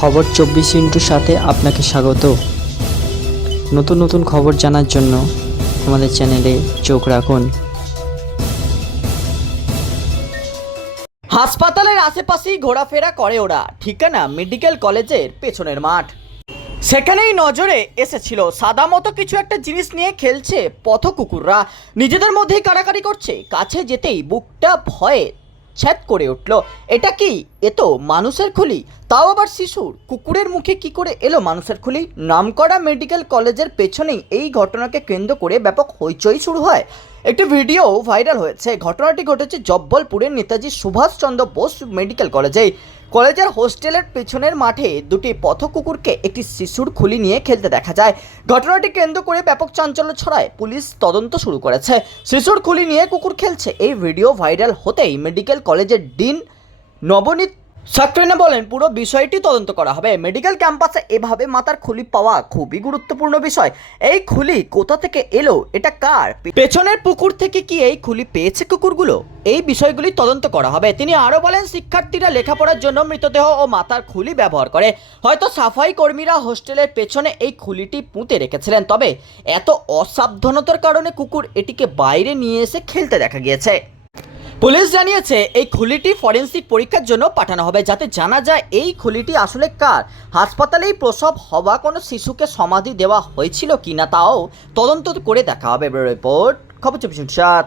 খবর চব্বিশ ইন্টুর সাথে আপনাকে স্বাগত। নতুন নতুন খবর জানার জন্য আমাদের চ্যানেলে চোখ রাখুন। হাসপাতালের আশেপাশেই ঘোরাফেরা করে ওরা। ঠিকানা মেডিকেল কলেজের পেছনের মাঠ। সেখানেই নজরে এসেছিল সাদা মতো কিছু একটা জিনিস নিয়ে খেলছে পথ কুকুররা নিজেদের মধ্যেই কাড়াকাড়ি করছে। কাছে যেতেই বুকটা ভয়ে ছ্যাদ করে উঠল। এটা কি এ তো মানুষের খুলি, তাও আবার শিশুর। কুকুরের মুখে কি করে এলো মানুষের খুলি? নামকরা মেডিকেল কলেজের পেছনেই এই ঘটনাকে কেন্দ্র করে ব্যাপক হইচই শুরু হয়। একটি ভিডিও ভাইরাল হয়েছে। ঘটনাটি ঘটেছে জব্বলপুরের নেতাজি সুভাষচন্দ্র বোস মেডিকেল কলেজে। কলেজের হোস্টেলের পেছনের মাঠে দুটি পথ কুকুরকে একটি শিশুর খুলি নিয়ে খেলতে দেখা যায়। ঘটনাটি কেন্দ্র করে ব্যাপক চাঞ্চল্য ছড়ায়। পুলিশ তদন্ত শুরু করেছে। শিশুর খুলি নিয়ে কুকুর খেলছে। এই ভিডিও ভাইরাল হতেই মেডিকেল কলেজের ডিন নবনীত সাকরেনা বলেন, পুরো বিষয়টি তদন্ত করা হবে। মেডিকেল ক্যাম্পাসে এভাবে মাথার খুলি পাওয়া খুবই গুরুত্বপূর্ণ বিষয়। এই খুলি কোথা থেকে এলো? এটা কার? পেছনের পুকুর থেকে কি এই খুলি পেয়েছে কুকুরগুলো? এই বিষয়গুলি তদন্ত করা হবে। তিনি আরও বলেন, শিক্ষার্থীরা লেখাপড়ার জন্য মৃতদেহ ও মাথার খুলি ব্যবহার করে। হয়তো সাফাই কর্মীরা হোস্টেলের পেছনে এই খুলিটি পুঁতে রেখেছিলেন। তবে এত অসাবধানতার কারণে কুকুর এটিকে বাইরে নিয়ে এসে খেলতে দেখা গিয়েছে। পুলিশ জানিয়েছে, এই খুলিটি ফরেন্সিক পরীক্ষার জন্য পাঠানো হবে যাতে জানা যায় এই খুলিটি আসলে কার। হাসপাতালেই প্রসব হওয়া কোনো শিশুকে সমাধি দেওয়া হয়েছিল কিনা তাও তদন্ত করে দেখা হবে। রিপোর্ট, খবর চব্বিশ সাত।